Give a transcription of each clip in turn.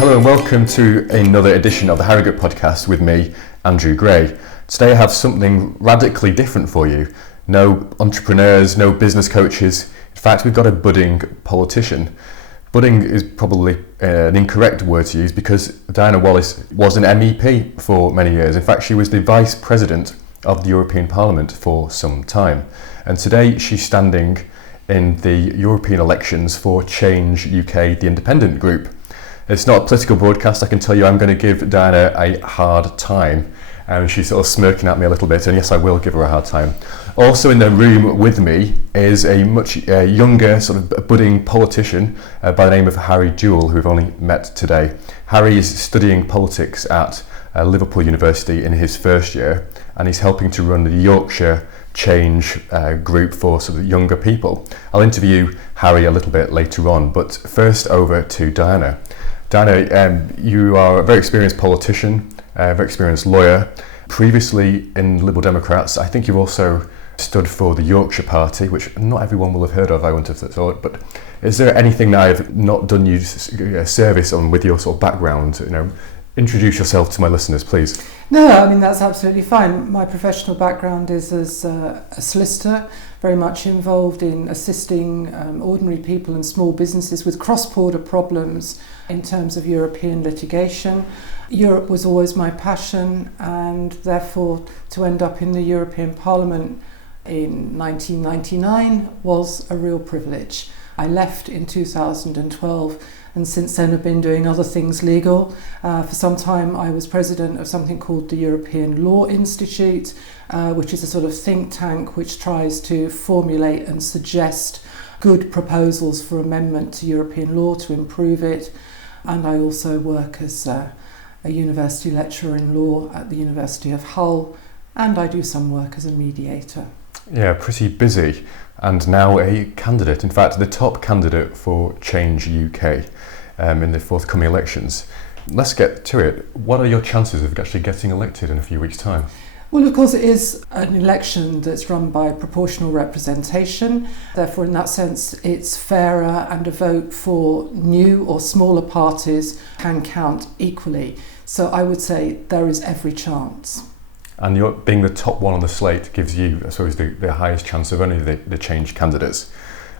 Hello and welcome to another edition of the Harrogate podcast with me, Andrew Gray. Today I have something radically different for you. No entrepreneurs, no business coaches. In fact, we've got a budding politician. Budding is probably an incorrect word to use because Diana Wallis was an MEP for many years. In fact, she was the Vice President of the European Parliament for some time. And today she's standing in the European elections for Change UK, the independent group. It's not a political broadcast, I can tell you I'm going to give Diana a hard time. And she's sort of smirking at me a little bit, and yes, I will give her a hard time. Also in the room with me is a much younger, sort of budding politician by the name of Harry Duell, who we've only met today. Harry is studying politics at Liverpool University in his first year, and he's helping to run the Yorkshire Change group for sort of younger people. I'll interview Harry a little bit later on, but first over to Diana. Diana, you are a very experienced politician, a very experienced lawyer. Previously in Liberal Democrats, I think you've also stood for the Yorkshire Party, which not everyone will have heard of, I wouldn't have thought. But is there anything that I've not done you service on with your sort of background? You know, introduce yourself to my listeners, please. No, I mean, that's absolutely fine. My professional background is as a solicitor, very much involved in assisting ordinary people and small businesses with cross-border problems in terms of European litigation. Europe was always my passion, and therefore to end up in the European Parliament in 1999 was a real privilege. I left in 2012 and since then I've been doing other things legal. For some time I was president of something called the European Law Institute, which is a sort of think tank which tries to formulate and suggest good proposals for amendment to European law to improve it. And I also work as a university lecturer in law at the University of Hull, and I do some work as a mediator. Yeah, pretty busy, and now a candidate, in fact the top candidate for Change UK in the forthcoming elections. Let's get to it. What are your chances of actually getting elected in a few weeks' time? Well, of course, it is an election that's run by proportional representation. Therefore, in that sense, it's fairer, and a vote for new or smaller parties can count equally. So I would say there is every chance. And you're being the top one on the slate gives you, I suppose, the highest chance of any of the Change candidates.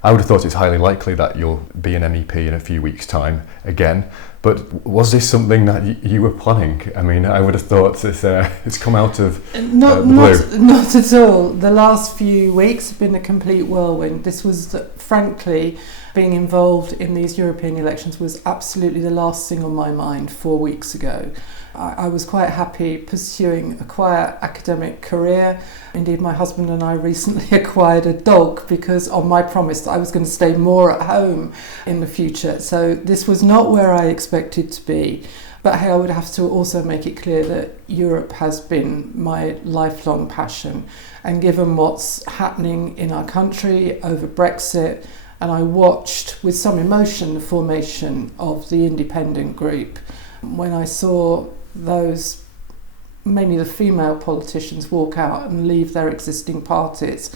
I would have thought it's highly likely that you'll be an MEP in a few weeks' time again. But was this something that you were planning? I mean, I would have thought it's come out of the blue. Not at all. The last few weeks have been a complete whirlwind. This was, frankly, being involved in these European elections was absolutely the last thing on my mind 4 weeks ago. I was quite happy pursuing a quiet academic career. Indeed, my husband and I recently acquired a dog because on my promise that I was going to stay more at home in the future. So this was not where I expected to be. But hey, I would have to also make it clear that Europe has been my lifelong passion. And given what's happening in our country over Brexit, and I watched with some emotion the formation of the independent group, when I saw those, mainly the female politicians, walk out and leave their existing parties,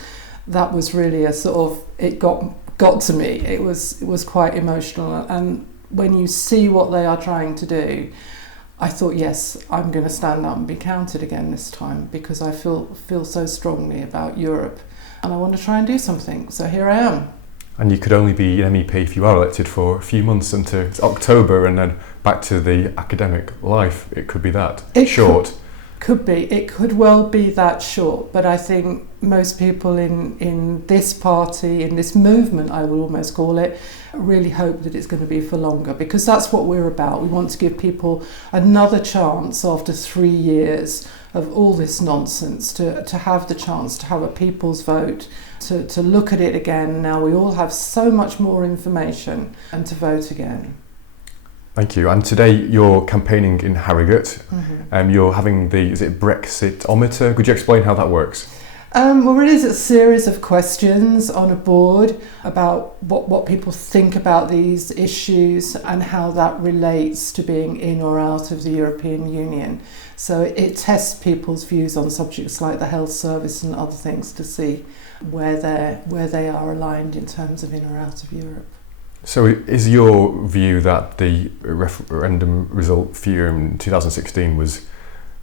that was really a sort of, it got to me. It was quite emotional, and when you see what they are trying to do, I thought, yes, I'm going to stand up and be counted again this time, because I feel so strongly about Europe and I want to try and do something. So here I am. And you could only be an MEP if you are elected for a few months until October, and then back to the academic life. It could be that short. Could be. It could well be that short. But I think most people in this party, in this movement, I will almost call it, really hope that it's going to be for longer, because that's what we're about. We want to give people another chance after 3 years of all this nonsense to have the chance to have a people's vote, to look at it again. Now we all have so much more information, and to vote again. Thank you. And today you're campaigning in Harrogate. Mm-hmm. You're having is it Brexitometer? Could you explain how that works? Well, it is a series of questions on a board about what people think about these issues and how that relates to being in or out of the European Union. So it tests people's views on subjects like the health service and other things to see where they are aligned in terms of in or out of Europe. So is your view that the referendum result for you in 2016 was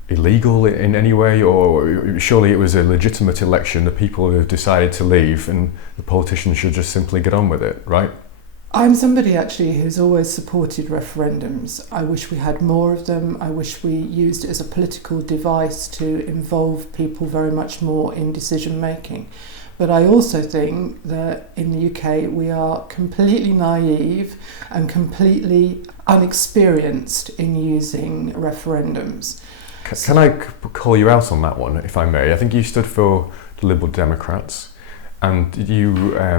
illegal in any way, or surely it was a legitimate election, the people who have decided to leave and the politicians should just simply get on with it, right? I'm somebody actually who's always supported referendums. I wish we had more of them. I wish we used it as a political device to involve people very much more in decision making. But I also think that in the UK we are completely naive and completely unexperienced in using referendums. Can I call you out on that one, if I may? I think you stood for the Liberal Democrats, and you,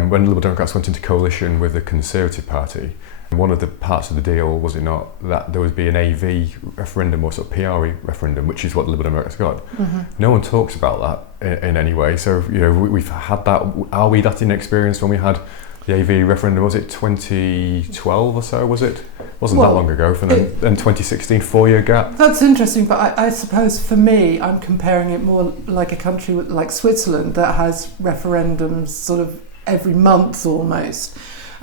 when the Liberal Democrats went into coalition with the Conservative Party, one of the parts of the deal, was it not, that there would be an AV referendum or sort of PRE referendum, which is what the Liberal Democrats got. Mm-hmm. No one talks about that in any way. So, we've had that. Are we that inexperienced when we had the AV referendum? Was it 2012 or so, was it? Wasn't that long ago. Then 2016, 4-year gap. That's interesting, but I suppose for me, I'm comparing it more like a country like Switzerland that has referendums sort of every month almost.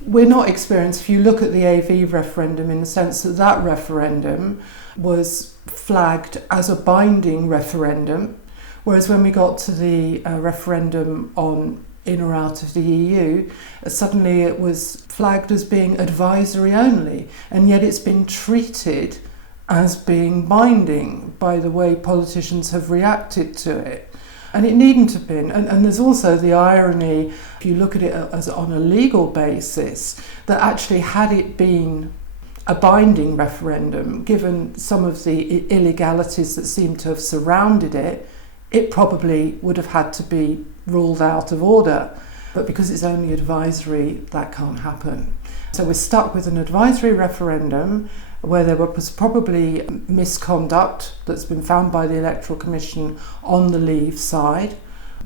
We're not experienced. If you look at the AV referendum, in the sense that that referendum was flagged as a binding referendum, whereas when we got to the referendum on in or out of the EU, suddenly it was flagged as being advisory only, and yet it's been treated as being binding by the way politicians have reacted to it. And it needn't have been. And there's also the irony, if you look at it as on a legal basis, that actually had it been a binding referendum, given some of the illegalities that seem to have surrounded it, it probably would have had to be ruled out of order. But because it's only advisory, that can't happen. So we're stuck with an advisory referendum where there was probably misconduct that's been found by the Electoral Commission on the Leave side,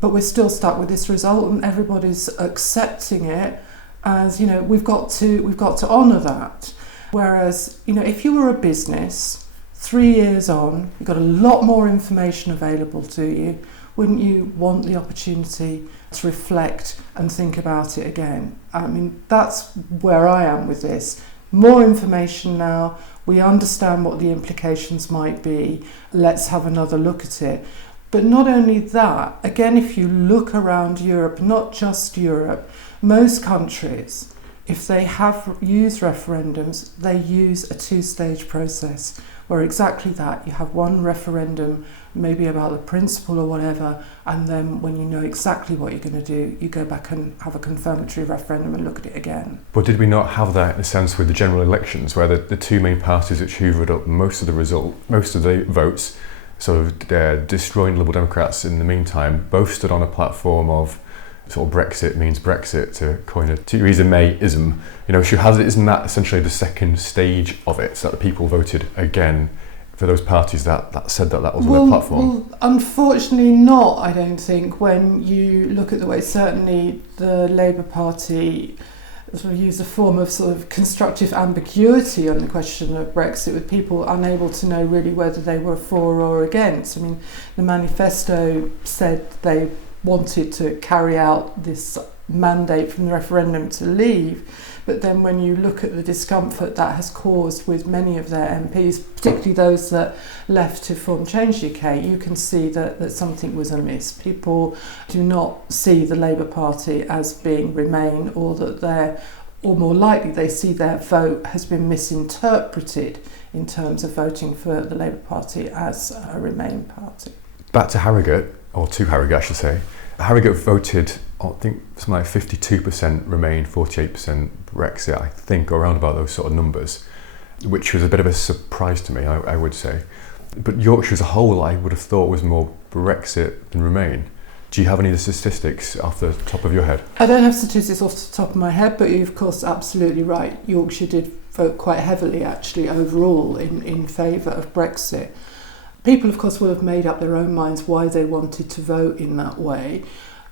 but we're still stuck with this result, and everybody's accepting it as, we've got to honour that. Whereas, if you were a business 3 years on, you've got a lot more information available to you, wouldn't you want the opportunity to reflect and think about it again? I mean, that's where I am with this. More information now, we understand what the implications might be, let's have another look at it. But not only that, again, if you look around Europe, not just Europe, most countries, if they have used referendums, they use a two-stage process where exactly that, you have one referendum, maybe about the principle or whatever, and then when you know exactly what you're going to do, you go back and have a confirmatory referendum and look at it again. But did we not have that in a sense with the general elections, where the two main parties which hoovered up most of the votes, sort of destroying Liberal Democrats in the meantime, both stood on a platform of sort of Brexit means Brexit, to coin a Theresa May-ism. Isn't that essentially the second stage of it, so that the people voted again for those parties that said that was on their platform? Well, unfortunately not, I don't think, when you look at the way certainly the Labour Party sort of used a form of sort of constructive ambiguity on the question of Brexit, with people unable to know really whether they were for or against. I mean, the manifesto said they wanted to carry out this mandate from the referendum to leave, but then when you look at the discomfort that has caused with many of their MPs, particularly those that left to form Change UK, you can see that something was amiss. People do not see the Labour Party as being Remain, or more likely they see their vote has been misinterpreted in terms of voting for the Labour Party as a Remain party. Back to Harrogate, or to Harrogate I should say. Harrogate voted, I think, something like 52% Remain, 48% Brexit, I think, or around about those sort of numbers, which was a bit of a surprise to me, I would say. But Yorkshire as a whole, I would have thought, was more Brexit than Remain. Do you have any of the statistics off the top of your head? I don't have statistics off the top of my head, but you're of course absolutely right. Yorkshire did vote quite heavily, actually, overall in favour of Brexit. People, of course, will have made up their own minds why they wanted to vote in that way.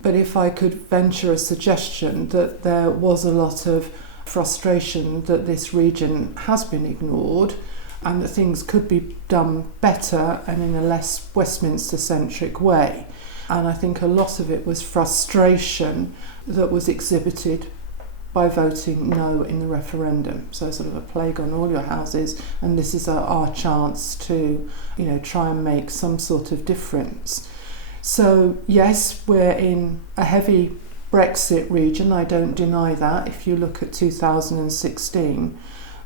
But if I could venture a suggestion that there was a lot of frustration that this region has been ignored and that things could be done better and in a less Westminster-centric way. And I think a lot of it was frustration that was exhibited by voting no in the referendum. So sort of a plague on all your houses, and this is our chance to, try and make some sort of difference. So yes, we're in a heavy Brexit region, I don't deny that, if you look at 2016.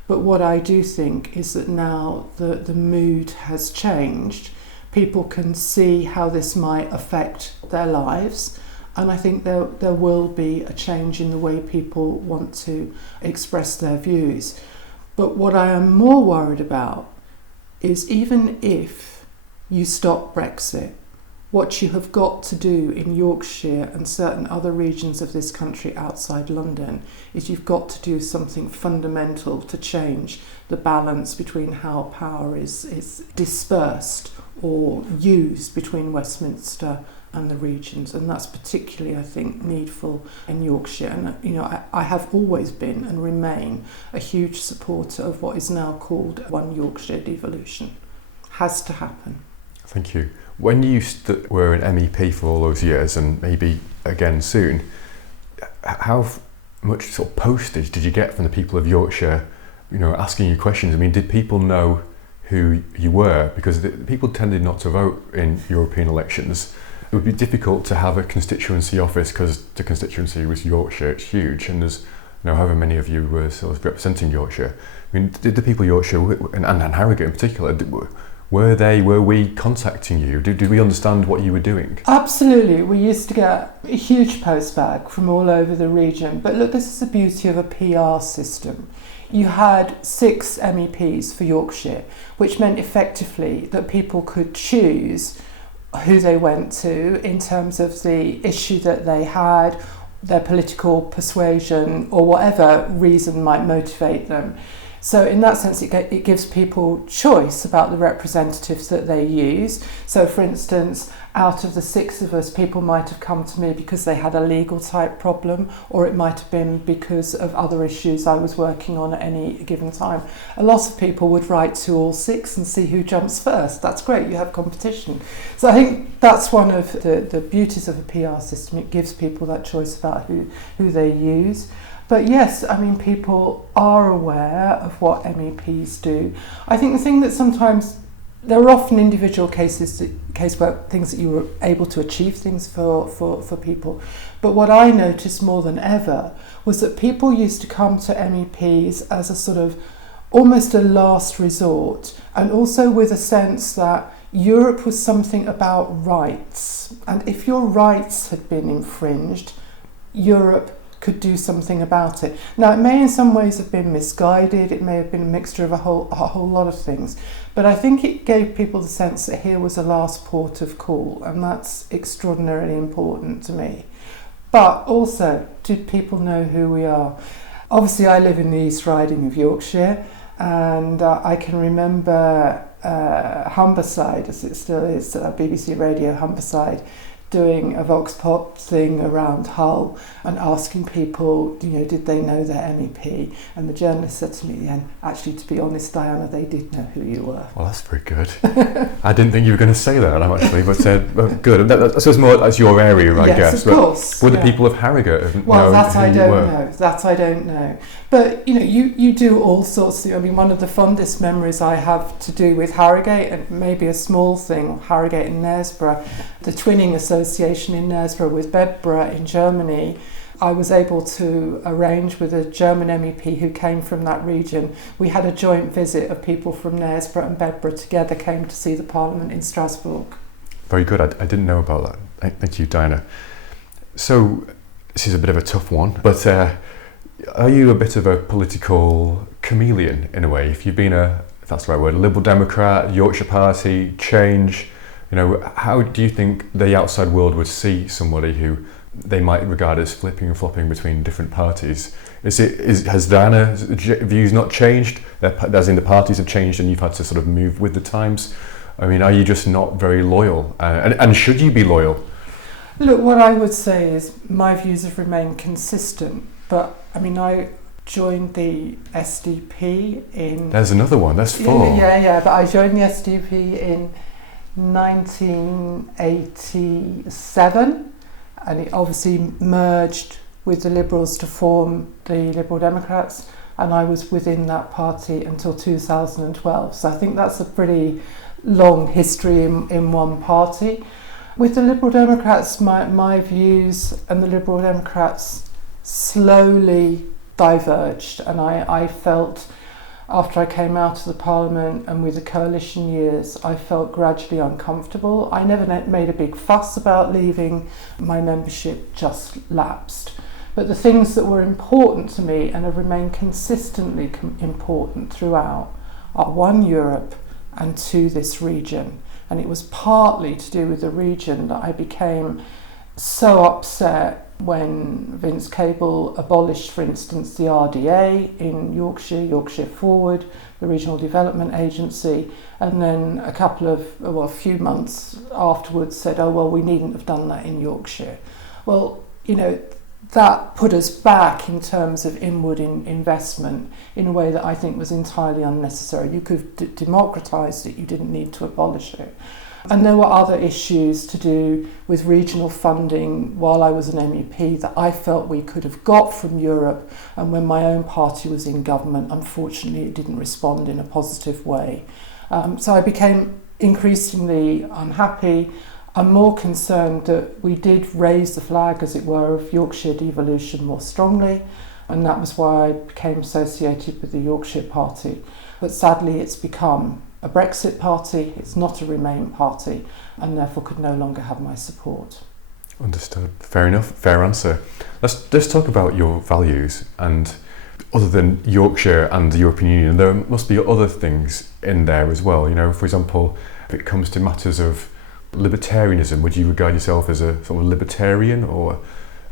But what I do think is that now the mood has changed. People can see how this might affect their lives, and I think there will be a change in the way people want to express their views. But what I am more worried about is, even if you stop Brexit, what you have got to do in Yorkshire and certain other regions of this country outside London is you've got to do something fundamental to change the balance between how power is dispersed or used between Westminster and the regions, and that's particularly, I think, needful in Yorkshire. And I have always been and remain a huge supporter of what is now called One Yorkshire devolution. Has to happen. Thank you. When you were an MEP for all those years, and maybe again soon, how much sort of postage did you get from the people of Yorkshire, asking you questions? I mean, did people know who you were? Because people tended not to vote in European elections. It would be difficult to have a constituency office because the constituency was Yorkshire, it's huge, and there's however many of you were sort of representing Yorkshire. I mean, did the people of Yorkshire, and Harrogate in particular, were we contacting you? Did we understand what you were doing? Absolutely. We used to get a huge postbag from all over the region. But look, this is the beauty of a PR system. You had 6 MEPs for Yorkshire, which meant effectively that people could choose who they went to in terms of the issue that they had, their political persuasion, or whatever reason might motivate them. So in that sense, it gives people choice about the representatives that they use. So for instance, out of the 6 of us, people might have come to me because they had a legal type problem, or it might have been because of other issues I was working on at any given time. A lot of people would write to all 6 and see who jumps first. That's great, you have competition. So I think that's one of the beauties of a PR system. It gives people that choice about who they use. But yes, I mean, people are aware of what MEPs do. I think the thing that sometimes, there are often individual cases where things that you were able to achieve things for people. But what I noticed more than ever was that people used to come to MEPs as a sort of almost a last resort, and also with a sense that Europe was something about rights. And if your rights had been infringed, Europe could do something about it. Now, it may in some ways have been misguided, it may have been a mixture of a whole lot of things, but I think it gave people the sense that here was a last port of call, and that's extraordinarily important to me. But also, did people know who we are? Obviously, I live in the East Riding of Yorkshire, and I can remember Humberside, as it still is, BBC Radio Humberside, doing a Vox Pop thing around Hull and asking people, did they know their MEP? And the journalist said to me at the end, actually, to be honest, Diana, they did know who you were. Well, that's very good. I didn't think you were going to say that, actually, but good. That's more, that's your area, I guess. Yes, of course. Would the people of Harrogate know that who I you don't were? know. That I don't know. But, you do all sorts of, one of the fondest memories I have to do with Harrogate, and maybe a small thing, Harrogate and Knaresborough, the twinning association in Knaresborough with Bedburgh in Germany. I was able to arrange with a German MEP who came from that region. We had a joint visit of people from Knaresborough and Bedburgh together, came to see the Parliament in Strasbourg. Very good. I didn't know about that. Thank you, Diana. So, this is a bit of a tough one, but are you a bit of a political chameleon in a way? If you've been if that's the right word, a Liberal Democrat, Yorkshire Party, Change, how do you think the outside world would see somebody who they might regard as flipping and flopping between different parties? Has Diana's views not changed, as in the parties have changed and you've had to sort of move with the times? I mean, are you just not very loyal? And should you be loyal? Look, what I would say is my views have remained consistent, but I joined the SDP in... There's another one, that's 4. Yeah, but I joined the SDP in 1987, and it obviously merged with the Liberals to form the Liberal Democrats, and I was within that party until 2012. So I think that's a pretty long history in one party. With the Liberal Democrats, my views and the Liberal Democrats slowly diverged, and I felt, after I came out of the Parliament and with the coalition years, I felt gradually uncomfortable. I never made a big fuss about leaving. My membership just lapsed. But the things that were important to me and have remained consistently important throughout are one, Europe, and two, this region. And it was partly to do with the region that I became so upset when Vince Cable abolished, for instance, the RDA in Yorkshire Forward, the Regional Development Agency, and then a few months afterwards said, oh, well, we needn't have done that in Yorkshire. Well, that put us back in terms of inward investment in a way that I think was entirely unnecessary. You could have democratised it, you didn't need to abolish it. And there were other issues to do with regional funding while I was an MEP that I felt we could have got from Europe, and when my own party was in government, unfortunately it didn't respond in a positive way. So I became increasingly unhappy. I'm more concerned that we did raise the flag, as it were, of Yorkshire devolution more strongly, and that was why I became associated with the Yorkshire Party. But sadly it's become a Brexit party, it's not a Remain party, and therefore could no longer have my support. Understood. Fair enough. Fair answer. Let's talk about your values. And other than Yorkshire and the European Union, there must be other things in there as well. For example, if it comes to matters of libertarianism, would you regard yourself as a sort of libertarian or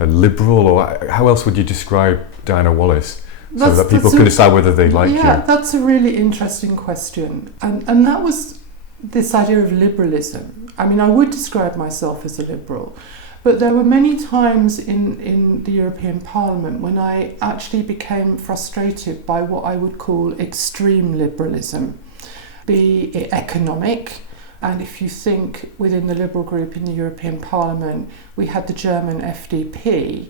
a liberal, or how else would you describe Diana Wallis? So that people can decide whether they like you. Yeah, that's a really interesting question. And that was this idea of liberalism. I mean, I would describe myself as a liberal, but there were many times in the European Parliament when I actually became frustrated by what I would call extreme liberalism, be it economic. And if you think within the Liberal group in the European Parliament, we had the German FDP,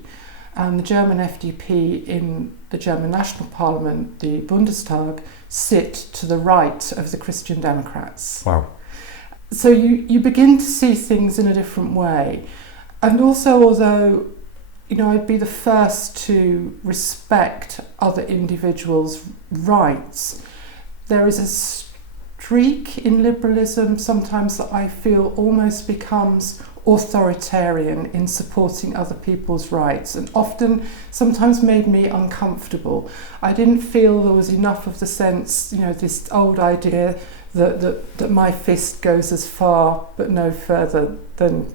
and the German FDP in the German National Parliament, the Bundestag, sit to the right of the Christian Democrats. Wow. So you begin to see things in a different way. And also, although, I'd be the first to respect other individuals' rights, there is a streak in liberalism sometimes that I feel almost becomes authoritarian in supporting other people's rights, and often sometimes made me uncomfortable. I didn't feel there was enough of the sense, this old idea that my fist goes as far but no further than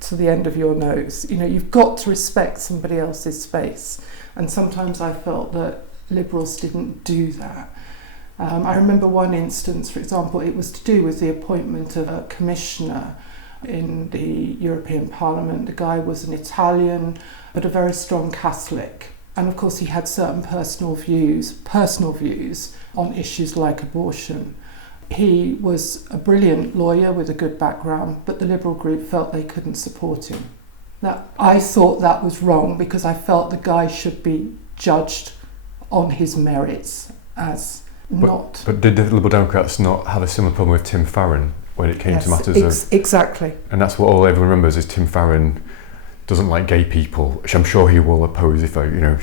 to the end of your nose. You've got to respect somebody else's space, and sometimes I felt that liberals didn't do that. I remember one instance, for example, it was to do with the appointment of a commissioner in the European Parliament. The guy was an Italian, but a very strong Catholic. And of course he had certain personal views on issues like abortion. He was a brilliant lawyer with a good background, but the Liberal group felt they couldn't support him. Now, I thought that was wrong because I felt the guy should be judged on his merits as not... But did the Liberal Democrats not have a similar problem with Tim Farron when it came to matters of... Exactly. And that's what all everyone remembers is Tim Farron doesn't like gay people, which I'm sure he will oppose if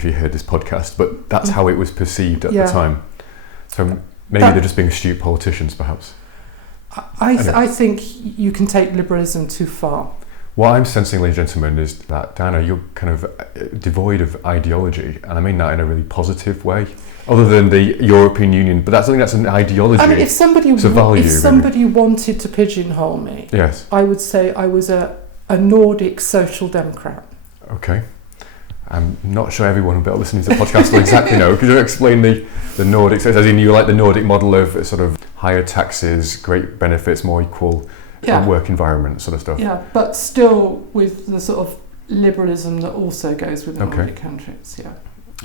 he heard this podcast, but that's how it was perceived at the time. So maybe they're just being astute politicians, perhaps. I think you can take liberalism too far. What I'm sensing, ladies and gentlemen, is that, Diana, you're kind of devoid of ideology, and I mean that in a really positive way, other than the European Union, but I think that's an ideology. I mean, if somebody wanted to pigeonhole me, yes, I would say I was a Nordic social democrat. Okay. I'm not sure everyone who'll be listening to the podcast will exactly know. Could you explain the Nordic, as in you like the Nordic model of sort of higher taxes, great benefits, more equal work environment sort of stuff? Yeah, but still with the sort of liberalism that also goes with the Nordic countries, yeah.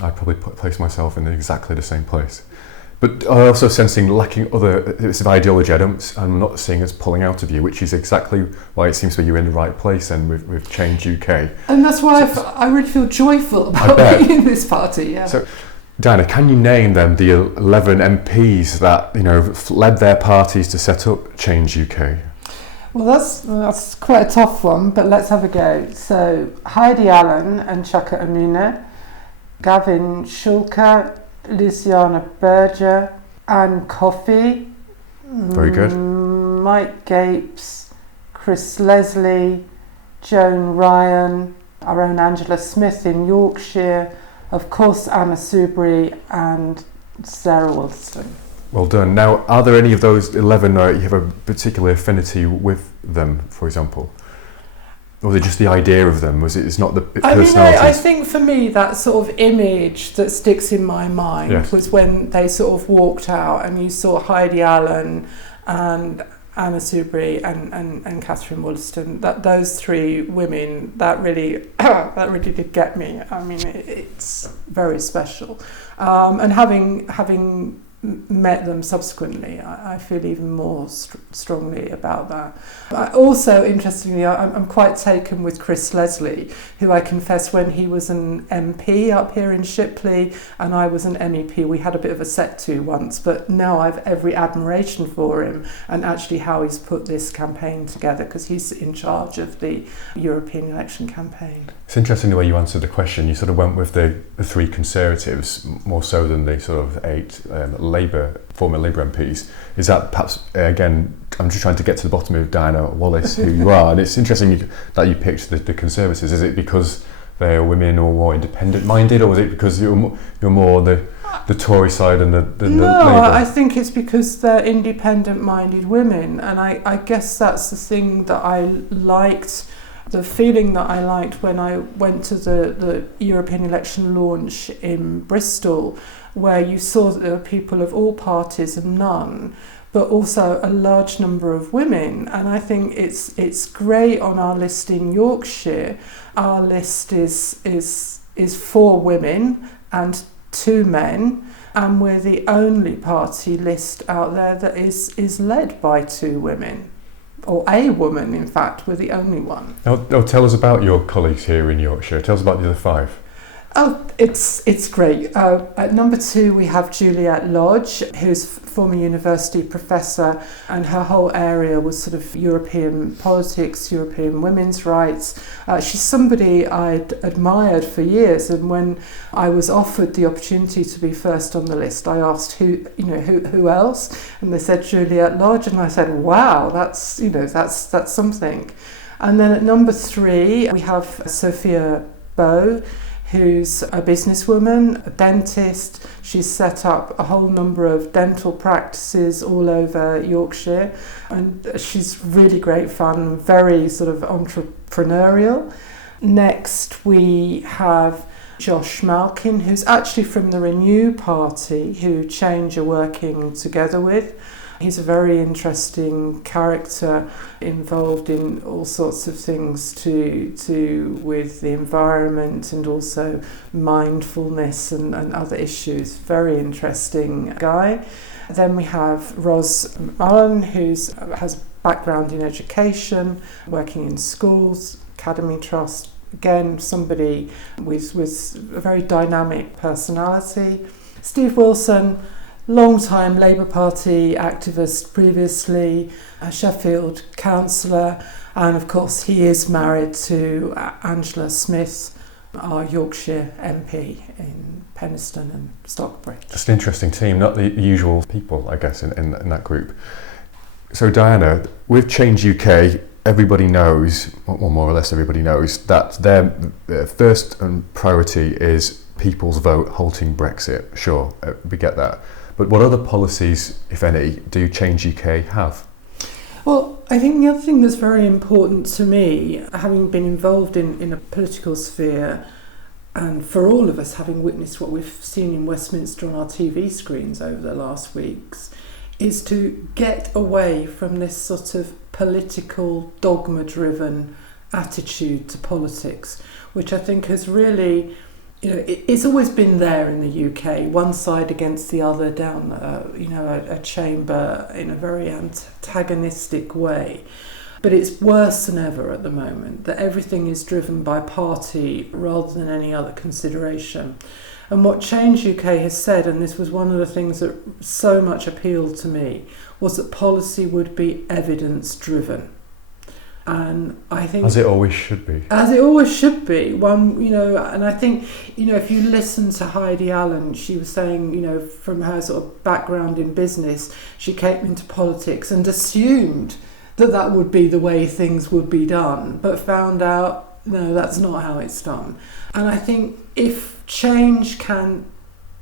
I'd probably place myself in exactly the same place. But I'm also sensing lacking other bits of ideology. I'm not seeing us pulling out of you, which is exactly why it seems to be you're in the right place and with Change UK. And that's why I really feel joyful about being in this party, yeah. So, Diana, can you name them the 11 MPs that led their parties to set up Change UK? Well, that's quite a tough one, but let's have a go. So, Heidi Allen and Chaka Amuna, Gavin Shulker, Luciana Berger, Anne Coffey, very good, Mike Gapes, Chris Leslie, Joan Ryan, our own Angela Smith in Yorkshire, of course Anna Soubry and Sarah Wilson. Well done. Now, are there any of those 11 you have a particular affinity with them, for example? Or was it just the idea of them? It's not the personalities? I think for me that sort of image that sticks in my mind was when they sort of walked out and you saw Heidi Allen and Anna Soubry and Catherine Wollaston. That those three women, that really did get me. I mean, it's very special. And having met them subsequently, I feel even more strongly about that. Also, interestingly, I'm quite taken with Chris Leslie, who I confess when he was an MP up here in Shipley and I was an MEP, we had a bit of a set to once, but now I've every admiration for him and actually how he's put this campaign together, because he's in charge of the European election campaign. It's interesting the way you answered the question. You sort of went with the three Conservatives more so than the sort of 8 former Labour MPs. Is that perhaps, again, I'm just trying to get to the bottom of Diana Wallis, who you are, and it's interesting that you picked the Conservatives. Is it because they're women or more independent-minded, or was it because you're more the Tory side and the No, Labour? I think it's because they're independent-minded women, and I guess that's the thing that I liked. The feeling that I liked when I went to the European election launch in Bristol, where you saw that there were people of all parties and none, but also a large number of women. And I think it's great on our list in Yorkshire. Our list is 4 women and 2 men, and we're the only party list out there that is led by 2 women. Or a woman, in fact, we're the only one. Tell us about your colleagues here in Yorkshire. Tell us about the other 5. Oh, it's great. At number 2, we have Juliette Lodge, who's former university professor, and her whole area was sort of European politics, European women's rights. She's somebody I'd admired for years, and when I was offered the opportunity to be first on the list, I asked who else, and they said Juliette Lodge, and I said, wow, that's something. And then at number 3, we have Sophia Bowe, who's a businesswoman, a dentist. She's set up a whole number of dental practices all over Yorkshire, and she's really great fun, very sort of entrepreneurial. Next, we have Josh Malkin, who's actually from the Renew Party, who Change are working together with. He's a very interesting character, involved in all sorts of things to with the environment and also mindfulness and other issues. Very interesting guy. Then we have Ros Mullen, who has background in education, working in schools, Academy Trust. Again, somebody with a very dynamic personality. Steve Wilson, long-time Labour Party activist previously, a Sheffield councillor, and of course he is married to Angela Smith, our Yorkshire MP in Penistone and Stockbridge. Just an interesting team, not the usual people, I guess, in that group. So Diana, with Change UK, everybody knows, or more or less everybody knows, that their first priority is people's vote, halting Brexit. Sure, we get that. But what other policies, if any, do Change UK have? Well, I think the other thing that's very important to me, having been involved in a political sphere, and for all of us having witnessed what we've seen in Westminster on our TV screens over the last weeks, is to get away from this sort of political, dogma-driven attitude to politics, which I think has really it's always been there in the UK, one side against the other down, a chamber in a very antagonistic way. But it's worse than ever at the moment, that everything is driven by party rather than any other consideration. And what Change UK has said, and this was one of the things that so much appealed to me, was that policy would be evidence-driven. And I think, as it always should be. As it always should be. And I think, if you listen to Heidi Allen, she was saying, from her sort of background in business, she came into politics and assumed that would be the way things would be done, but found out, no, that's not how it's done. And I think if change can,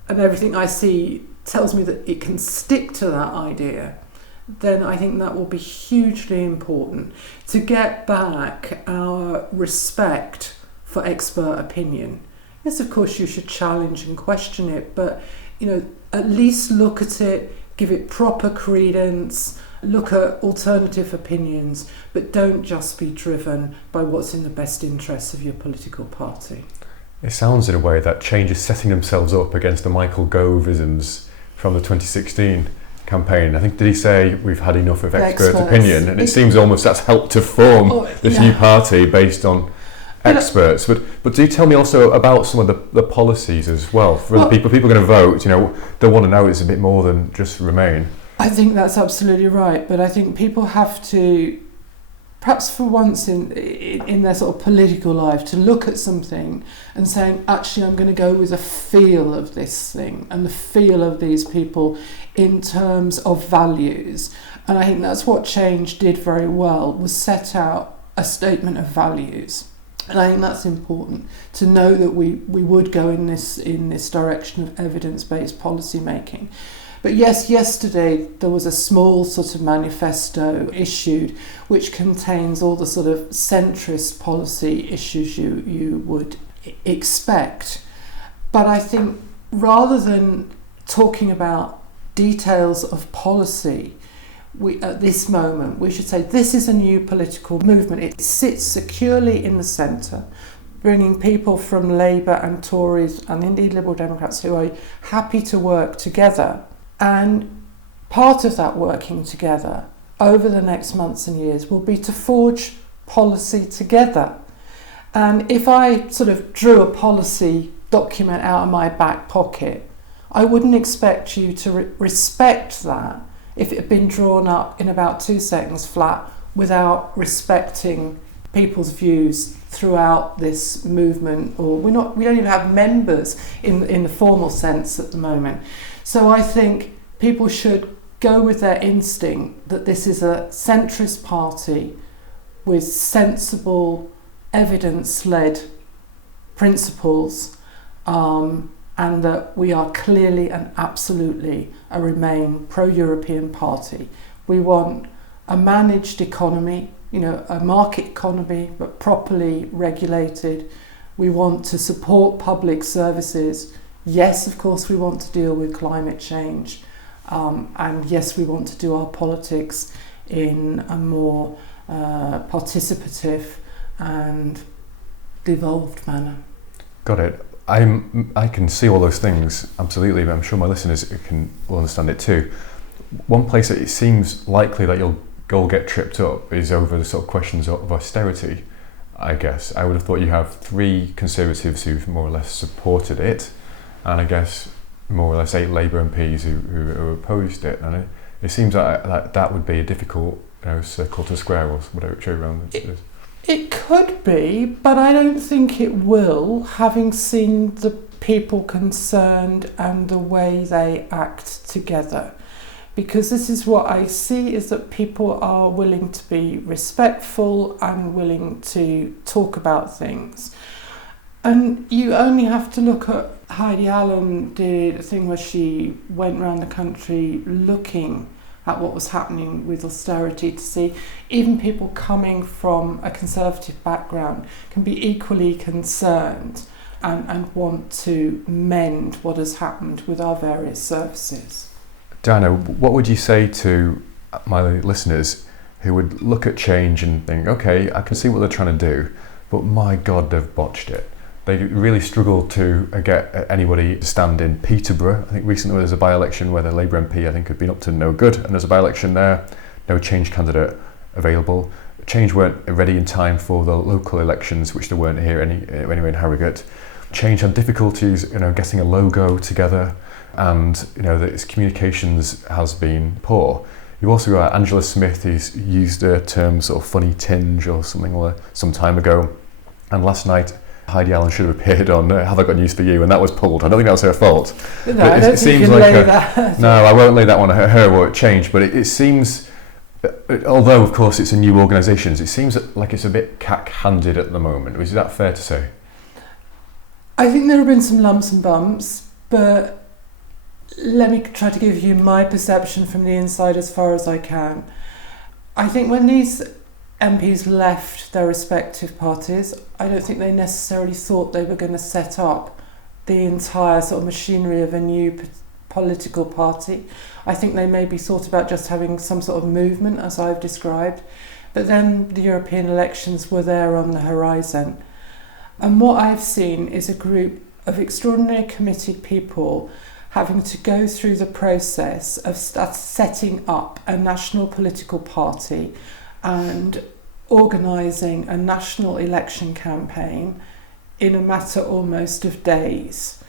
and everything I see tells me that it can stick to that idea, then I think that will be hugely important to get back our respect for expert opinion. Yes, of course, you should challenge and question it, but at least look at it, give it proper credence, look at alternative opinions, but don't just be driven by what's in the best interests of your political party. It sounds in a way that Change is setting themselves up against the Michael Gove-isms from the 2016 campaign. I think, did he say we've had enough of expert opinion? And it seems almost that's helped to form this new party based on experts. But do you tell me also about some of the policies as well? For the people are going to vote, they want to know it's a bit more than just Remain. I think that's absolutely right, but I think people have to, perhaps for once in their sort of political life, to look at something and saying, actually, I'm going to go with the feel of this thing and the feel of these people in terms of values. And I think that's what Change did very well, was set out a statement of values. And I think that's important, to know that we would go in this direction of evidence-based policy making. But yes, yesterday there was a small sort of manifesto issued which contains all the sort of centrist policy issues you would expect. But I think rather than talking about details of policy, at this moment we should say this is a new political movement. It sits securely in the centre, bringing people from Labour and Tories and indeed Liberal Democrats who are happy to work together. And part of that working together over the next months and years will be to forge policy together. And if I sort of drew a policy document out of my back pocket, I wouldn't expect you to respect that if it had been drawn up in about 2 seconds flat without respecting people's views throughout this movement. Or we don't even have members in the formal sense at the moment. So I think people should go with their instinct that this is a centrist party with sensible, evidence-led principles, and that we are clearly and absolutely a Remain pro-European party. We want a managed economy, a market economy, but properly regulated. We want to support public services. Yes, of course, we want to deal with climate change. And yes, we want to do our politics in a more participative and devolved manner. Got it. I can see all those things, absolutely, but I'm sure my listeners will understand it too. One place that it seems likely that you'll get tripped up is over the sort of questions of austerity, I guess. I would have thought you have 3 Conservatives who've more or less supported it, and I guess more or less 8 Labour MPs who opposed it, and it seems like that would be a difficult circle to square, or whatever around this. It could be, but I don't think it will, having seen the people concerned and the way they act together. Because this is what I see, is that people are willing to be respectful and willing to talk about things. And you only have to look at Heidi Allen did a thing where she went around the country looking at what was happening with austerity to see even people coming from a Conservative background can be equally concerned and want to mend what has happened with our various services. Diana, what would you say to my listeners who would look at Change and think, okay, I can see what they're trying to do, but my God, they've botched it. They really struggled to get anybody to stand in Peterborough. I think recently there was a by-election where the Labour MP, I think, had been up to no good, and there's a by-election there, no Change candidate available. Change weren't ready in time for the local elections, which there weren't here anyway in Harrogate. Change had difficulties, getting a logo together, and its communications has been poor. You've also got Angela Smith, who's used a term sort of funny tinge or something some time ago, and last night Heidi Allen should have appeared on Have I Got News For You, and that was pulled. I don't think that was her fault. No, I don't think you can lay that. No, I won't lay that one at her or at Change, but it seems, although of course it's a new organisation, it seems like it's a bit cack-handed at the moment. Is that fair to say? I think there have been some lumps and bumps, but let me try to give you my perception from the inside as far as I can. I think when these MPs left their respective parties, I don't think they necessarily thought they were going to set up the entire sort of machinery of a new political party. I think they maybe thought about just having some sort of movement, as I've described, but then the European elections were there on the horizon. And what I've seen is a group of extraordinarily committed people having to go through the process of setting up a national political party and organising a national election campaign in a matter almost of days.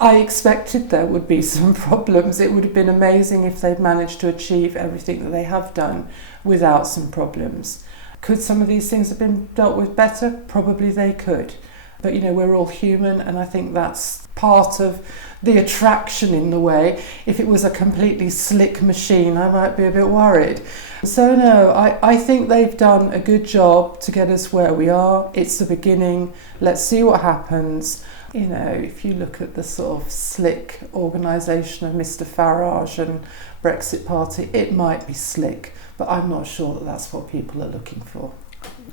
I expected there would be some problems. It would have been amazing if they'd managed to achieve everything that they have done without some problems. Could some of these things have been dealt with better? Probably they could. But we're all human, and I think that's part of the attraction in the way. If it was a completely slick machine, I might be a bit worried. So no, I think they've done a good job to get us where we are. It's the beginning. Let's see what happens. If you look at the sort of slick organisation of Mr Farage and Brexit Party, it might be slick, but I'm not sure that that's what people are looking for.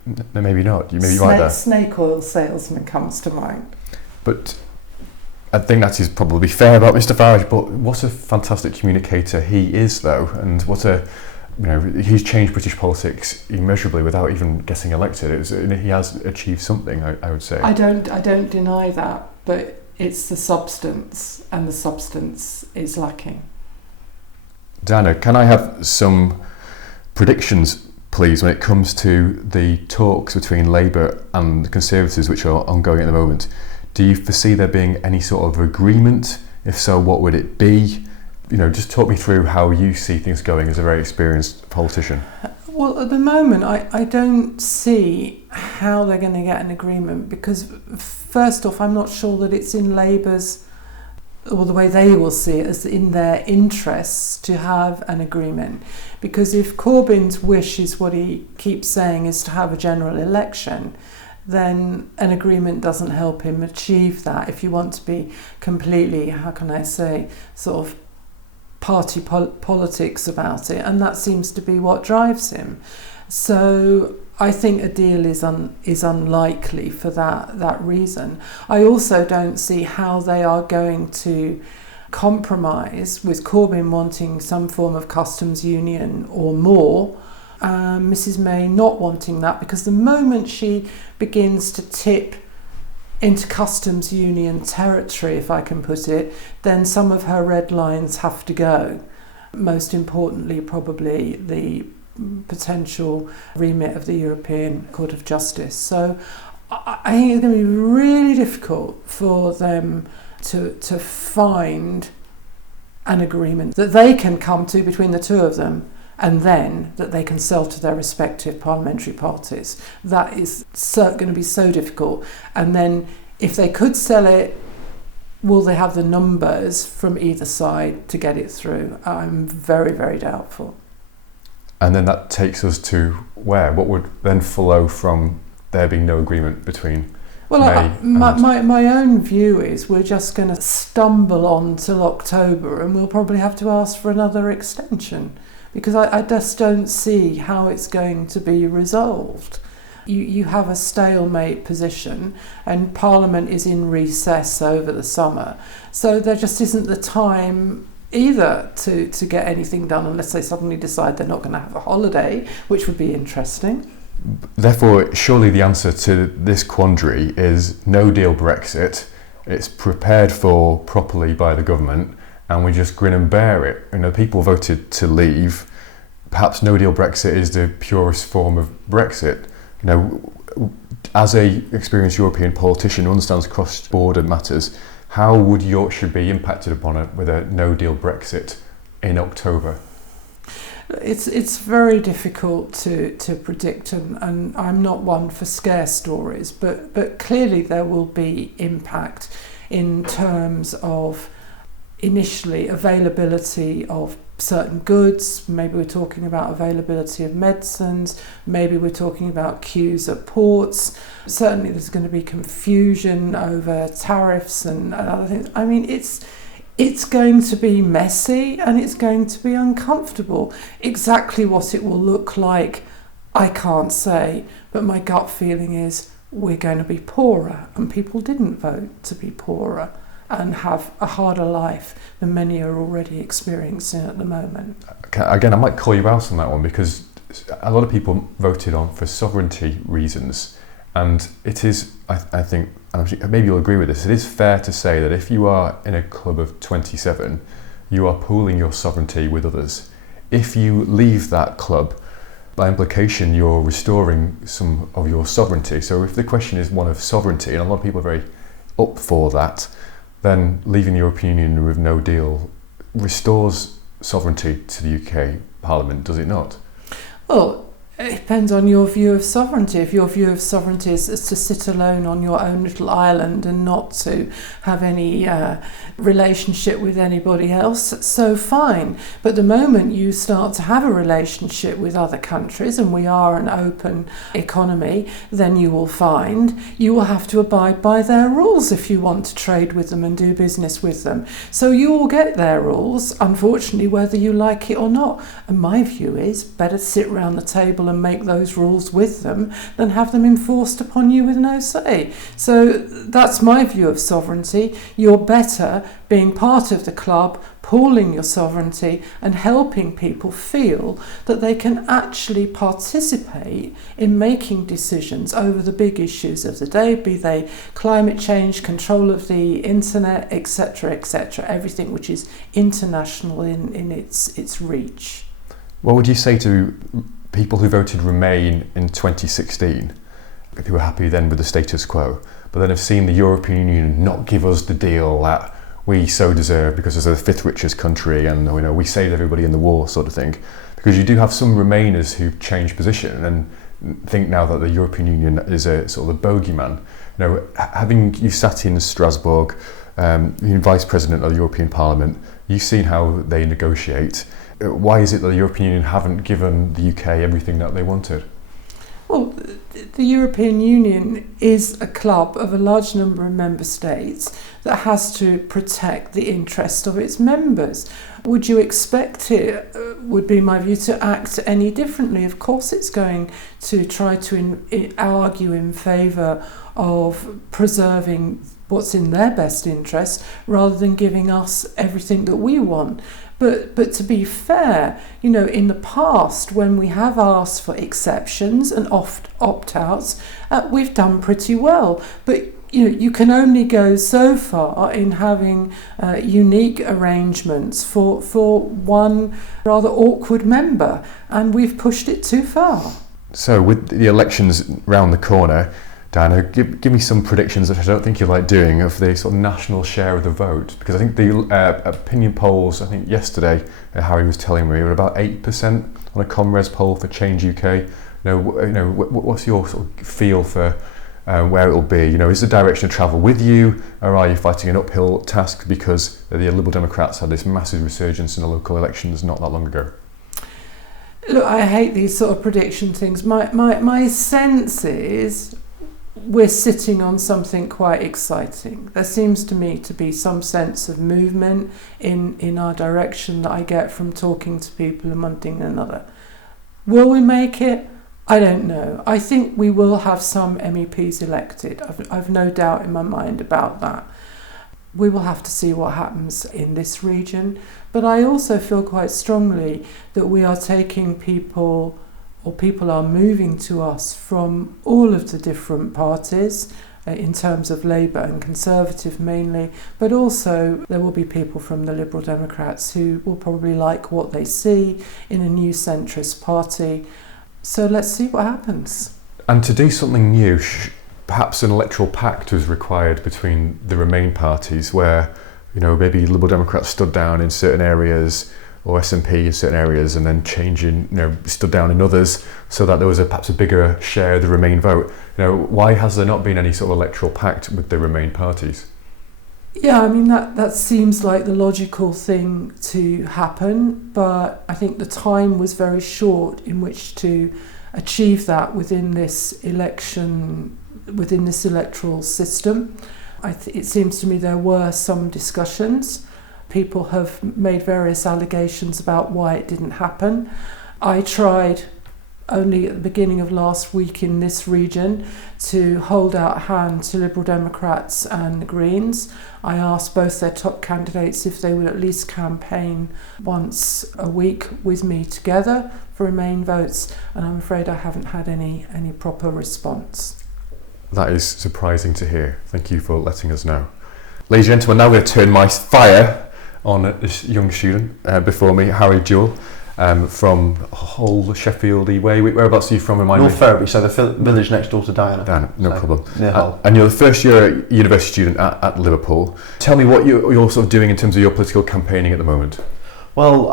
No, maybe not. You maybe right there. Snake oil salesman comes to mind. But I think that is probably fair about Mr Farage, but what a fantastic communicator he is, though, and he's changed British politics immeasurably without even getting elected. He has achieved something, I would say. I don't deny that, but it's the substance, and the substance is lacking. Diana, can I have some predictions, please, when it comes to the talks between Labour and the Conservatives, which are ongoing at the moment? Do you foresee there being any sort of agreement? If so, what would it be? Just talk me through how you see things going as a very experienced politician. Well, at the moment, I don't see how they're going to get an agreement, because first off, I'm not sure that it's in Labour's, or the way they will see it, as in their interests to have an agreement. Because if Corbyn's wish is what he keeps saying, is to have a general election, then an agreement doesn't help him achieve that. If you want to be completely, sort of party politics about it, and that seems to be what drives him. So I think a deal is unlikely for that reason. I also don't see how they are going to compromise with Corbyn wanting some form of customs union or more, Mrs May not wanting that, because the moment she begins to tip into customs union territory, if I can put it, then some of her red lines have to go. Most importantly, probably the potential remit of the European Court of Justice. So I think it's going to be really difficult for them to find an agreement that they can come to between the two of them, and then that they can sell to their respective parliamentary parties. That is going to be so difficult. And then if they could sell it, will they have the numbers from either side to get it through? I'm very, very doubtful. And then that takes us to where? What would then follow from there being no agreement between my own view is we're just going to stumble on till October, and we'll probably have to ask for another extension, because I just don't see how it's going to be resolved. You have a stalemate position, and Parliament is in recess over the summer, so there just isn't the time either to get anything done, unless they suddenly decide they're not going to have a holiday, which would be interesting. Therefore, surely the answer to this quandary is no deal Brexit. It's prepared for properly by the government, and we just grin and bear it. People voted to leave. Perhaps no deal Brexit is the purest form of Brexit. As a experienced European politician who understands cross-border matters, how would Yorkshire be impacted upon it with a no deal Brexit in October? It's very difficult to predict, and I'm not one for scare stories, but clearly there will be impact in terms of initially availability of certain goods. Maybe we're talking about availability of medicines, maybe we're talking about queues at ports. Certainly there's going to be confusion over tariffs and other things. I mean, it's going to be messy and it's going to be uncomfortable. Exactly what it will look like, I can't say, but my gut feeling is we're going to be poorer, and people didn't vote to be poorer and have a harder life than many are already experiencing at the moment. Again, I might call you out on that one, because a lot of people voted on for sovereignty reasons, and it is, I think, and maybe you'll agree with this, it is fair to say that if you are in a club of 27, you are pooling your sovereignty with others. If you leave that club, by implication, you're restoring some of your sovereignty. So if the question is one of sovereignty, and a lot of people are very up for that, then leaving the European Union with no deal restores sovereignty to the UK Parliament, does it not? Well, it depends on your view of sovereignty. If your view of sovereignty is to sit alone on your own little island and not to have any relationship with anybody else, so fine. But the moment you start to have a relationship with other countries, and we are an open economy, then you will find you will have to abide by their rules if you want to trade with them and do business with them. So you will get their rules, unfortunately, whether you like it or not. And my view is better sit around the table and make those rules with them than have them enforced upon you with no say. So that's my view of sovereignty. You're better being part of the club, pooling your sovereignty and helping people feel that they can actually participate in making decisions over the big issues of the day, be they climate change, control of the internet, etc., everything which is international in its reach. What would you say to people who voted Remain in 2016, who were happy then with the status quo, but then have seen the European Union not give us the deal that we so deserve because it's the fifth richest country and we saved everybody in the war, sort of thing? Because you do have some Remainers who've changed position and think now that the European Union is a sort of a bogeyman. Having you sat in Strasbourg, being Vice President of the European Parliament, you've seen how they negotiate. Why is it that the European Union haven't given the UK everything that they wanted? Well, the European Union is a club of a large number of member states that has to protect the interests of its members. Would you expect it, would be my view, to act any differently? Of course it's going to try to argue in favour of preserving what's in their best interest rather than giving us everything that we want. But to be fair, in the past, when we have asked for exceptions and opt-outs, we've done pretty well. But you can only go so far in having unique arrangements for one rather awkward member, and we've pushed it too far. So with the elections round the corner, Diana, give me some predictions that I don't think you like doing of the sort of national share of the vote, because I think the opinion polls, I think yesterday, Harry was telling me, were about 8% on a Comres poll for Change UK. What's your sort of feel for where it'll be? Is the direction of travel with you, or are you fighting an uphill task because the Liberal Democrats had this massive resurgence in the local elections not that long ago? Look, I hate these sort of prediction things. My sense is we're sitting on something quite exciting. There seems to me to be some sense of movement in our direction that I get from talking to people and one thing and another. Will we make it? I don't know. I think we will have some MEPs elected. I've no doubt in my mind about that. We will have to see what happens in this region. But I also feel quite strongly that we are taking people or people are moving to us from all of the different parties, in terms of Labour and Conservative mainly, but also there will be people from the Liberal Democrats who will probably like what they see in a new centrist party. So let's see what happens. And to do something new, perhaps an electoral pact was required between the Remain parties where, maybe Liberal Democrats stood down in certain areas or SNP in certain areas and then stood down in others so that there was perhaps a bigger share of the Remain vote. Why has there not been any sort of electoral pact with the Remain parties? Yeah, I mean, that seems like the logical thing to happen, but I think the time was very short in which to achieve that within this electoral system. It seems to me there were some discussions. People have made various allegations about why it didn't happen. I tried only at the beginning of last week in this region to hold out a hand to Liberal Democrats and the Greens. I asked both their top candidates if they would at least campaign once a week with me together for Remain votes, and I'm afraid I haven't had any proper response. That is surprising to hear. Thank you for letting us know. Ladies and gentlemen, now I'm going to turn my fire on this young student before me, Harry Duell, from Hull, Sheffield way. Whereabouts are you from? North Ferriby, so the village next door to Diana. No problem. Near Hull. And you're the first year university student at Liverpool. Tell me what you're sort of doing in terms of your political campaigning at the moment. Well,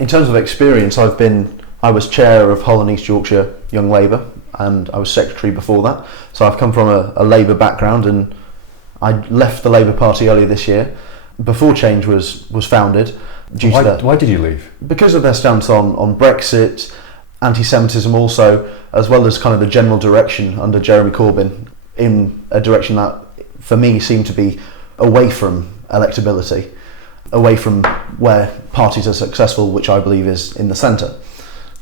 in terms of experience, I was chair of Hull and East Yorkshire Young Labour, and I was secretary before that. So I've come from a Labour background, and I left the Labour Party earlier this year, before Change was founded. Why did you leave? Because of their stance on Brexit, anti-Semitism also, as well as kind of the general direction under Jeremy Corbyn, in a direction that, for me, seemed to be away from electability, away from where parties are successful, which I believe is in the centre.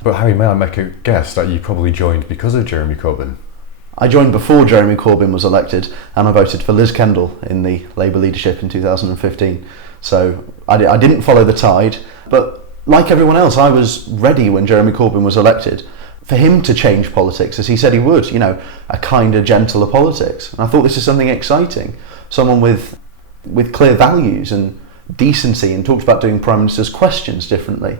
But Harry, may I make a guess that you probably joined because of Jeremy Corbyn? I joined before Jeremy Corbyn was elected, and I voted for Liz Kendall in the Labour leadership in 2015. So I didn't follow the tide, but like everyone else, I was ready when Jeremy Corbyn was elected for him to change politics, as he said he would, a kinder, gentler politics. And I thought this is something exciting. Someone with clear values and decency, and talked about doing Prime Minister's questions differently.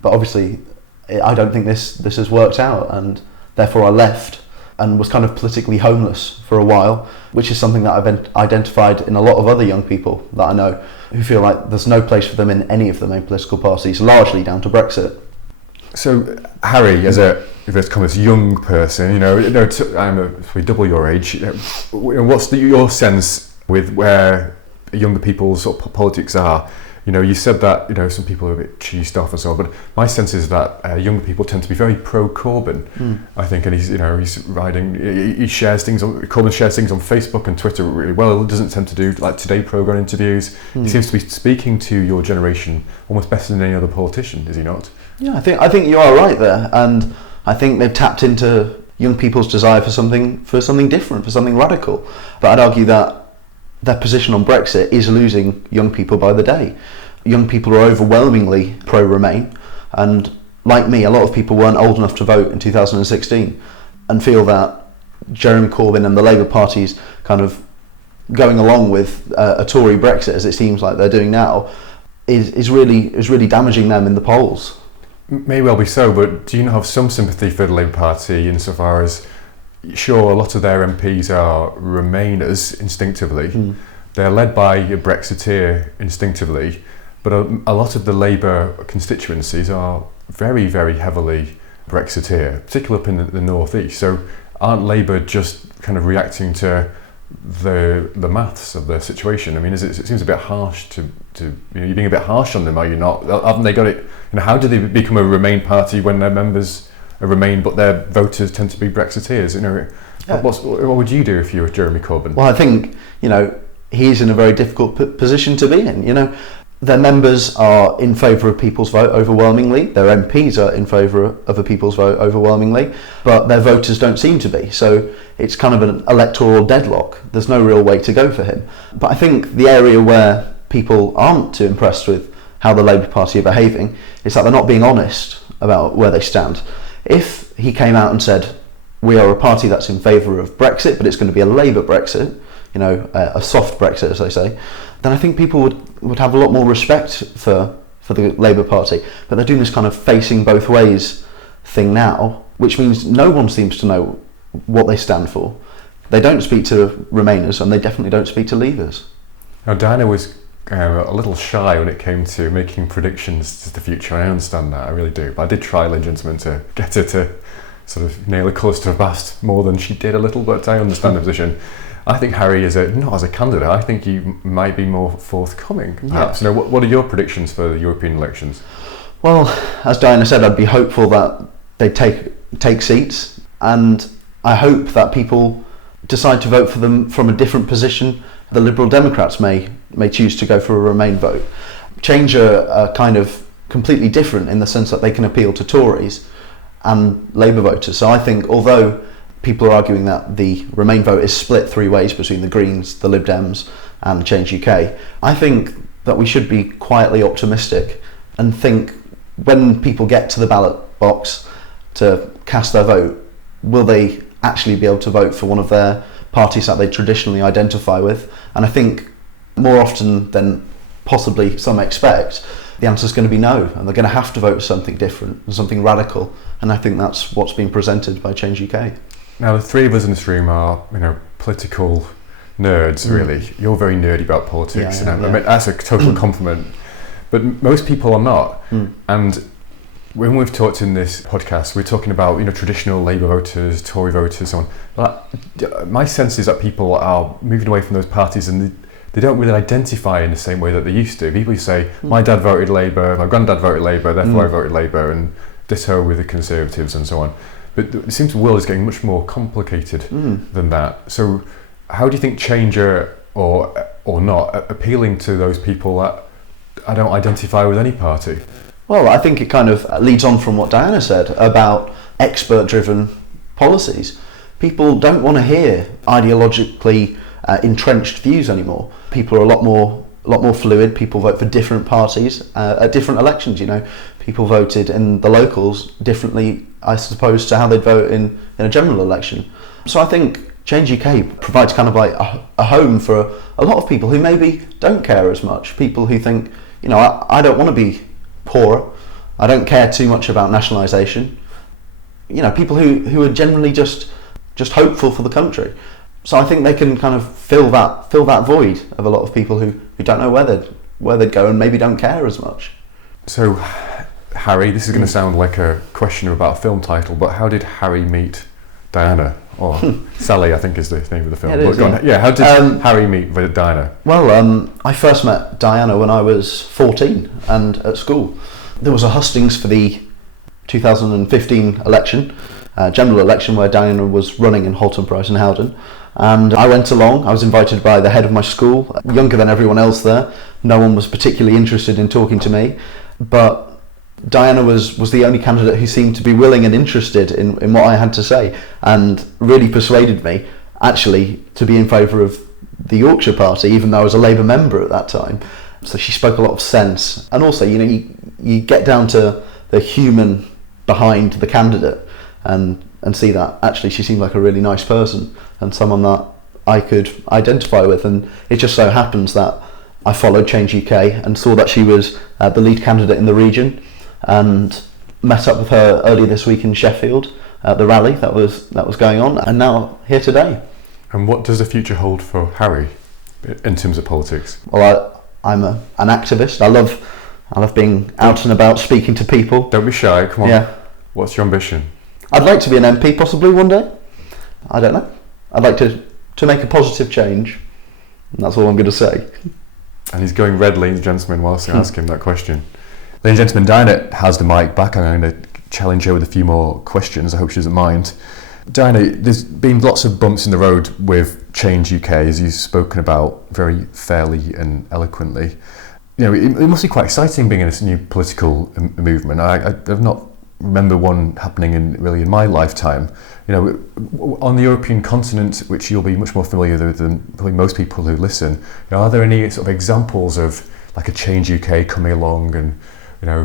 But obviously, I don't think this has worked out, and therefore I left and was kind of politically homeless for a while, which is something that I've identified in a lot of other young people that I know who feel like there's no place for them in any of the main political parties, largely down to Brexit. So, Harry, as a young person, we double your age. What's your sense with where younger people's sort of politics are? You said that some people are a bit cheesed off and so on, but my sense is that younger people tend to be very pro-Corbyn. I think, and he's riding. He shares things. Corbyn shares things on Facebook and Twitter really well. He doesn't tend to do like Today programme interviews. He seems to be speaking to your generation almost better than any other politician. Is he not? Yeah, I think you are right there, and I think they've tapped into young people's desire for something different, for something radical. But I'd argue that their position on Brexit is losing young people by the day. Young people are overwhelmingly pro-Remain, and like me, a lot of people weren't old enough to vote in 2016 and feel that Jeremy Corbyn and the Labour Party's kind of going along with a Tory Brexit, as it seems like they're doing now, is really damaging them in the polls. May well be so, but do you not have some sympathy for the Labour Party insofar as, sure, a lot of their MPs are Remainers instinctively. They're led by a Brexiteer instinctively, but a lot of the Labour constituencies are very, very heavily Brexiteer, particularly up in the northeast. So aren't Labour just kind of reacting to the maths of the situation? I mean, it seems a bit harsh to you're being a bit harsh on them, are you not? Haven't they got it? How do they become a Remain party when their members Remain, but their voters tend to be Brexiteers? What would you do if you were Jeremy Corbyn? Well, I think he's in a very difficult position to be in. Their members are in favour of people's vote overwhelmingly. Their MPs are in favour of a people's vote overwhelmingly, but their voters don't seem to be. So it's kind of an electoral deadlock. There's no real way to go for him. But I think the area where people aren't too impressed with how the Labour Party are behaving is that they're not being honest about where they stand. If he came out and said, we are a party that's in favour of Brexit, but it's going to be a Labour Brexit, a soft Brexit, as they say, then I think people would have a lot more respect for the Labour Party. But they're doing this kind of facing both ways thing now, which means no one seems to know what they stand for. They don't speak to Remainers, and they definitely don't speak to Leavers. Now, Diana was a little shy when it came to making predictions to the future. I understand that, I really do. But I did try, ladies and gentlemen, to get her to sort of nail the colours to her vast more than she did a little, but I understand the position. I think Harry not as a candidate, I think you might be more forthcoming, perhaps. Yeah. What are your predictions for the European elections? Well, as Diana said, I'd be hopeful that they take seats, and I hope that people decide to vote for them from a different position. The Liberal Democrats may choose to go for a Remain vote. Change are kind of completely different in the sense that they can appeal to Tories and Labour voters. So I think, although people are arguing that the Remain vote is split three ways between the Greens, the Lib Dems and Change UK, I think that we should be quietly optimistic and think when people get to the ballot box to cast their vote, will they actually be able to vote for one of their parties that they traditionally identify with? And I think more often than possibly some expect, the answer is going to be no, and they're going to have to vote for something different and something radical, and I think that's what's being presented by Change UK. Now, the three of us in this room are, political nerds, really. You're very nerdy about politics, I mean, that's a total compliment, but most people are not. And when we've talked in this podcast, we're talking about traditional Labour voters, Tory voters, so on. But my sense is that people are moving away from those parties, and they don't really identify in the same way that they used to. People say, my dad voted Labour, my granddad voted Labour, therefore I voted Labour, and ditto with the Conservatives and so on. But it seems the world is getting much more complicated than that. So how do you think Change or not appealing to those people that I don't identify with any party? Well, I think it kind of leads on from what Diana said about expert-driven policies. People don't want to hear ideologically entrenched views anymore. People are a lot more fluid. People vote for different parties at different elections. People voted in the locals differently, I suppose, to how they'd vote in a general election. So I think Change UK provides kind of like a home for a lot of people who maybe don't care as much. People who think, I don't want to be poorer. I don't care too much about nationalisation. People who are generally just hopeful for the country. So I think they can kind of fill that void of a lot of people who don't know where they'd go and maybe don't care as much. So, Harry, this is going to sound like a question about a film title, but how did Harry meet Diana? Or Sally, I think is the name of the film. How did Harry meet Diana? Well, I first met Diana when I was 14 and at school. There was a hustings for the 2015 election, general election, where Diana was running in Halton Price and Howden. And I went along. I was invited by the head of my school, younger than everyone else there. No one was particularly interested in talking to me, but Diana was the only candidate who seemed to be willing and interested in what I had to say, and really persuaded me actually to be in favour of the Yorkshire Party, even though I was a Labour member at that time. So she spoke a lot of sense, and also you get down to the human behind the candidate and see that actually she seemed like a really nice person and someone that I could identify with. And it just so happens that I followed Change UK and saw that she was the lead candidate in the region, and met up with her earlier this week in Sheffield at the rally that was going on, and now here today. And what does the future hold for Harry in terms of politics? Well, I'm an activist. I love being out and about, speaking to people. Don't be shy, come on. Yeah. What's your ambition? I'd like to be an MP possibly one day. I don't know. I'd like to make a positive change. And that's all I'm going to say. And he's going red, ladies and gentlemen, whilst I ask him that question. Ladies and gentlemen, Diana has the mic back. I'm going to challenge her with a few more questions. I hope she doesn't mind. Diana, there's been lots of bumps in the road with Change UK, as you've spoken about very fairly and eloquently. It must be quite exciting being in this new political movement. I've not remember one happening in my lifetime. On the European continent, which you'll be much more familiar with than probably most people who listen, are there any sort of examples of like a Change UK coming along and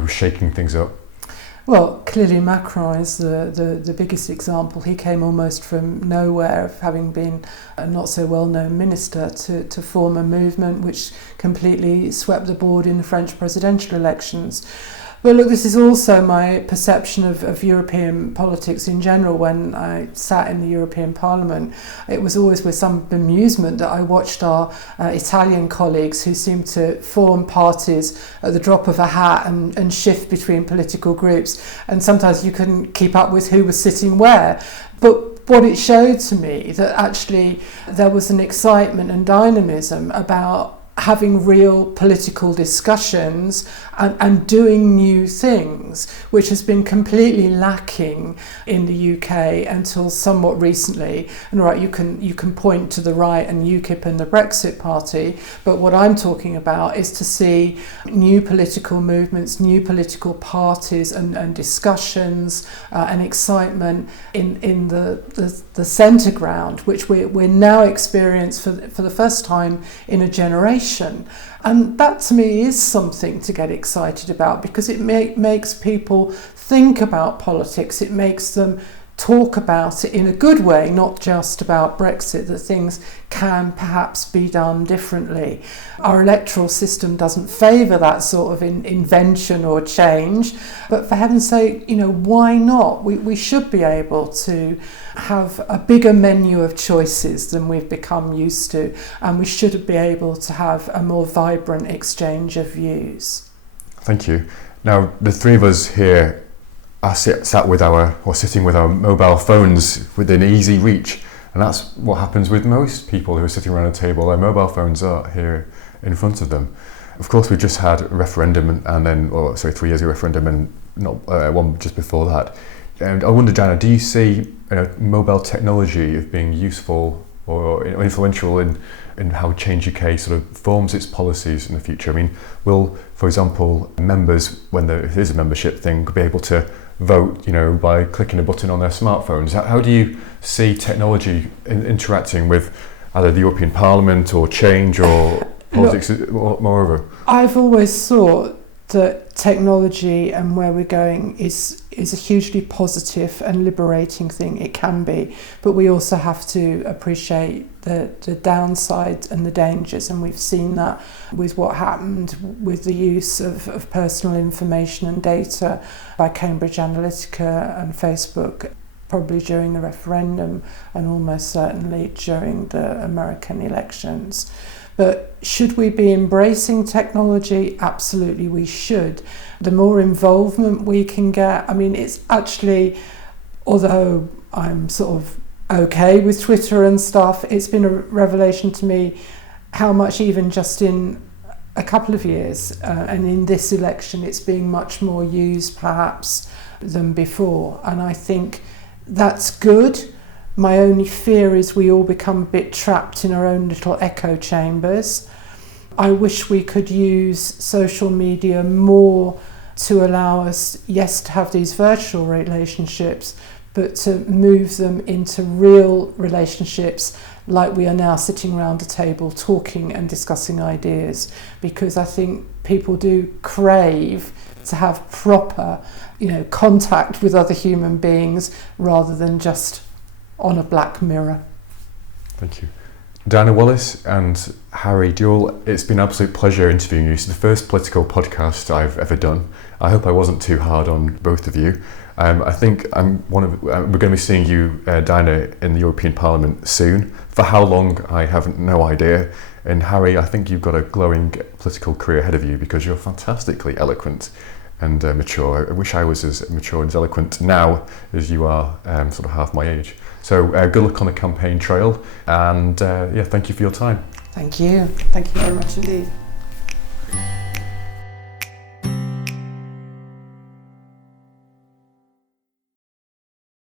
shaking things up? Well, clearly Macron is the biggest example. He came almost from nowhere, of having been a not so well-known minister, to form a movement which completely swept the board in the French presidential elections. But look, this is also my perception of European politics in general. When I sat in the European Parliament, it was always with some bemusement that I watched our Italian colleagues, who seemed to form parties at the drop of a hat and shift between political groups. And sometimes you couldn't keep up with who was sitting where. But what it showed to me, that actually there was an excitement and dynamism about having real political discussions and doing new things, which has been completely lacking in the UK until somewhat recently. And right, you can point to the right and UKIP and the Brexit Party, but what I'm talking about is to see new political movements, new political parties and discussions and excitement in the centre ground, which we're now experiencing for the first time in a generation. And that to me is something to get excited about, because it makes people think about politics. It makes them talk about it in a good way, not just about Brexit, that things can perhaps be done differently. Our electoral system doesn't favour that sort of invention or change, but for heaven's sake, why not? We should be able to have a bigger menu of choices than we've become used to, and we should be able to have a more vibrant exchange of views. Thank you. Now, the three of us here are sitting with our mobile phones within easy reach, and that's what happens with most people who are sitting around a table. Their mobile phones are here in front of them. Of course, we've just had a referendum, and then 3 years ago referendum, and not one just before that. And I wonder, Diana, do you see mobile technology as being useful or influential in how Change UK sort of forms its policies in the future? I mean, will, for example, members, when there is a membership thing, be able to vote, by clicking a button on their smartphones? How do you see technology interacting with either the European Parliament or Change or politics? Moreover, I've always thought that technology and where we're going is a hugely positive and liberating thing. It can be, but we also have to appreciate the downsides and the dangers, and we've seen that with what happened with the use of personal information and data by Cambridge Analytica and Facebook, probably during the referendum and almost certainly during the American elections. But should we be embracing technology? Absolutely, we should. The more involvement we can get, it's actually, although I'm sort of okay with Twitter and stuff, it's been a revelation to me how much, even just in a couple of years and in this election, it's being much more used perhaps than before. And I think that's good. My only fear is we all become a bit trapped in our own little echo chambers. I wish we could use social media more to allow us, yes, to have these virtual relationships, but to move them into real relationships, like we are now sitting around a table talking and discussing ideas, because I think people do crave to have proper, contact with other human beings rather than just on a black mirror. Thank you. Diana Wallis and Harry Duell, it's been an absolute pleasure interviewing you. It's the first political podcast I've ever done. I hope I wasn't too hard on both of you. I think we're going to be seeing you, Diana, in the European Parliament soon. For how long, I have no idea. And Harry, I think you've got a glowing political career ahead of you, because you're fantastically eloquent and mature. I wish I was as mature and as eloquent now as you are, sort of half my age. So good luck on the campaign trail, and thank you for your time. Thank you. Thank you very much indeed.